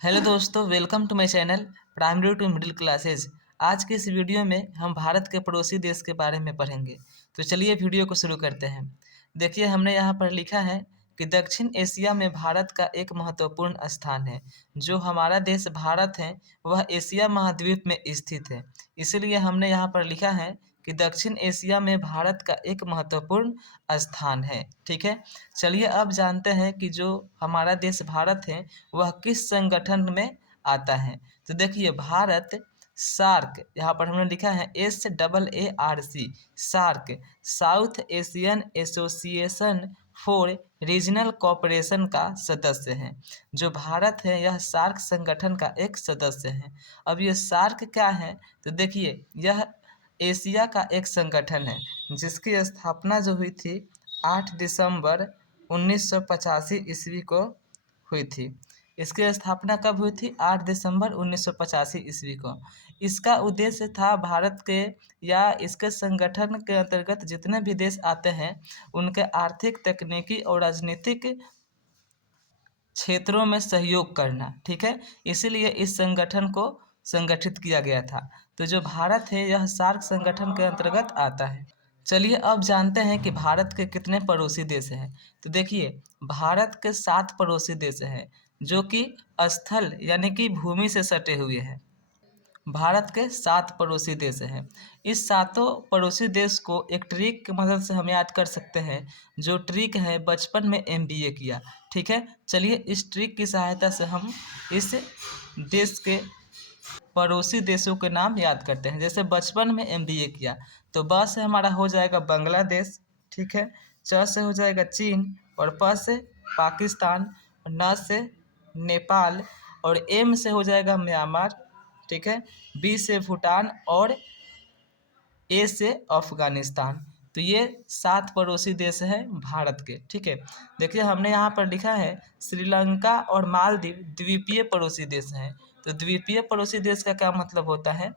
Hello दोस्तों, welcome to my channel primary to middle classes. आज के इस वीडियो में हम भारत के पड़ोसी देश के बारे में पढ़ेंगे। तो चलिए वीडियो को शुरू करते हैं। देखिए, हमने यहाँ पर लिखा है कि दक्षिण एशिया में भारत का एक महत्वपूर्ण स्थान है। जो हमारा देश भारत है वह एशिया महाद्वीप में स्थित है। इसीलिए हमने यहाँ पर लिखा है कि दक्षिण एशिया में भारत का एक महत्वपूर्ण स्थान है। ठीक है, चलिए अब जानते हैं कि जो हमारा देश भारत है वह किस संगठन में आता है। तो देखिए, भारत सार्क, यहाँ पर हमने लिखा है SAARC, SAARC South Asian Association for Regional Cooperation का सदस्य है। जो भारत है यह सार्क संगठन का एक सदस्य है। अब ये सार्क क्या है? तो देखिए, यह एशिया का एक संगठन है जिसकी स्थापना जो हुई थी 8 दिसंबर 1985 ईस्वी को हुई थी। इसकी स्थापना कब हुई थी? 8 दिसंबर 1985 ईस्वी को। इसका उद्देश्य था भारत के या इसके संगठन के अंतर्गत जितने भी देश आते हैं उनके आर्थिक, तकनीकी और राजनीतिक क्षेत्रों में सहयोग करना। ठीक है, इसीलिए इस संगठन को संगठित किया गया था। तो जो भारत है यह सार्क संगठन के अंतर्गत आता है। चलिए अब जानते हैं कि भारत के कितने पड़ोसी देश हैं। तो देखिए, भारत के 7 पड़ोसी देश हैं जो कि स्थल यानी कि भूमि से सटे हुए हैं। भारत के 7 पड़ोसी देश हैं। इस सातों पड़ोसी देश को एक ट्रिक की मदद से हम याद कर सकते हैं। जो ट्रिक है बचपन में MBA किया। ठीक है, चलिए इस ट्रिक की सहायता से हम इस देश के पड़ोसी देशों के नाम याद करते हैं। जैसे बचपन में MBA किया तो ब से हमारा हो जाएगा बांग्लादेश। ठीक है, च से हो जाएगा चीन, और प से पाकिस्तान, और न से नेपाल, और M से हो जाएगा म्यांमार। ठीक है, B से भूटान, और A से अफगानिस्तान। तो ये 7 पड़ोसी देश हैं भारत के। ठीक है, देखिए हमने यहाँ पर लिखा है श्रीलंका और मालदीव द्वीपीय पड़ोसी देश हैं। तो द्वीपीय पड़ोसी देश का क्या मतलब होता है?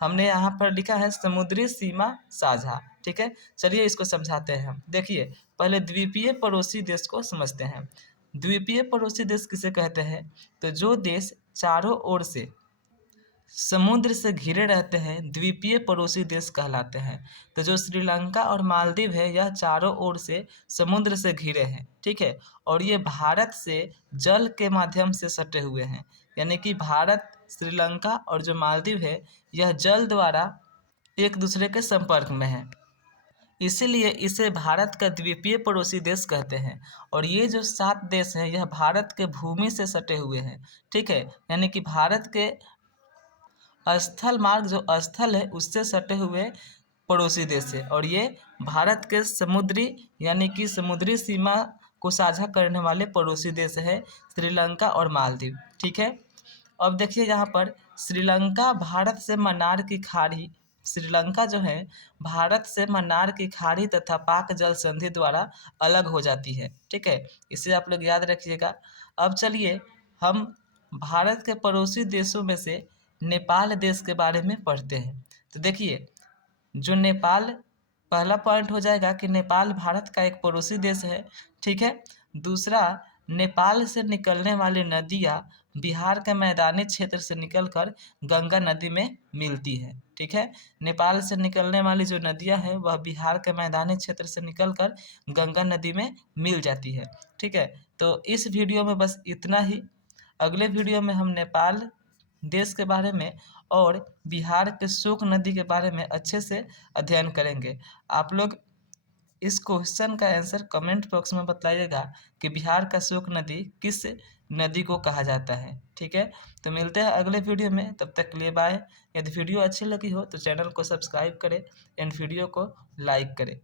हमने यहाँ पर लिखा है समुद्री सीमा साझा। ठीक है, चलिए इसको समझाते हैं हम। देखिए, पहले द्वीपीय पड़ोसी देश को समझते हैं। द्वीपीय पड़ोसी देश किसे कहते हैं? तो जो देश चारों ओर से समुद्र से घिरे रहते हैं द्वीपीय पड़ोसी देश कहलाते हैं। तो जो श्रीलंका और मालदीव है यह चारों ओर से समुद्र से घिरे हैं। ठीक है, और ये भारत से जल के माध्यम से सटे हुए हैं। यानी कि भारत, श्रीलंका और जो मालदीव है यह जल द्वारा एक दूसरे के संपर्क में है। इसीलिए इसे भारत का द्वीपीय पड़ोसी देश कहते हैं। और ये जो 7 देश हैं यह भारत के भूमि से सटे हुए हैं। ठीक है, यानी कि भारत के स्थल मार्ग, जो स्थल है उससे सटे हुए पड़ोसी देश है। और ये भारत के समुद्री यानी कि समुद्री सीमा को साझा करने वाले पड़ोसी देश है श्रीलंका और मालदीव। ठीक है, अब देखिए यहाँ पर श्रीलंका भारत से मन्नार की खाड़ी, श्रीलंका जो है भारत से मन्नार की खाड़ी तथा पाक जल संधि द्वारा अलग हो जाती है। ठीक है, इसे आप लोग याद रखिएगा। अब चलिए हम भारत के पड़ोसी देशों में से नेपाल देश के बारे में पढ़ते हैं। तो देखिए, जो नेपाल, पहला पॉइंट हो जाएगा कि नेपाल भारत का एक पड़ोसी देश है। ठीक है, दूसरा, नेपाल से निकलने वाली नदियाँ बिहार के मैदानी क्षेत्र से निकलकर गंगा नदी में मिलती है। ठीक है, नेपाल से निकलने वाली जो नदियाँ हैं वह बिहार के मैदानी क्षेत्र से निकलकर गंगा नदी में मिल जाती है। ठीक है, तो इस वीडियो में बस इतना ही। अगले वीडियो में हम नेपाल देश के बारे में और बिहार के शोक नदी के बारे में अच्छे से अध्ययन करेंगे। आप लोग इस क्वेश्चन का आंसर कमेंट बॉक्स में बताइएगा कि बिहार का शोक नदी किस नदी को कहा जाता है। ठीक है, तो मिलते हैं अगले वीडियो में, तब तक के लिए बाय। यदि वीडियो अच्छी लगी हो तो चैनल को सब्सक्राइब करें एंड वीडियो को लाइक करें।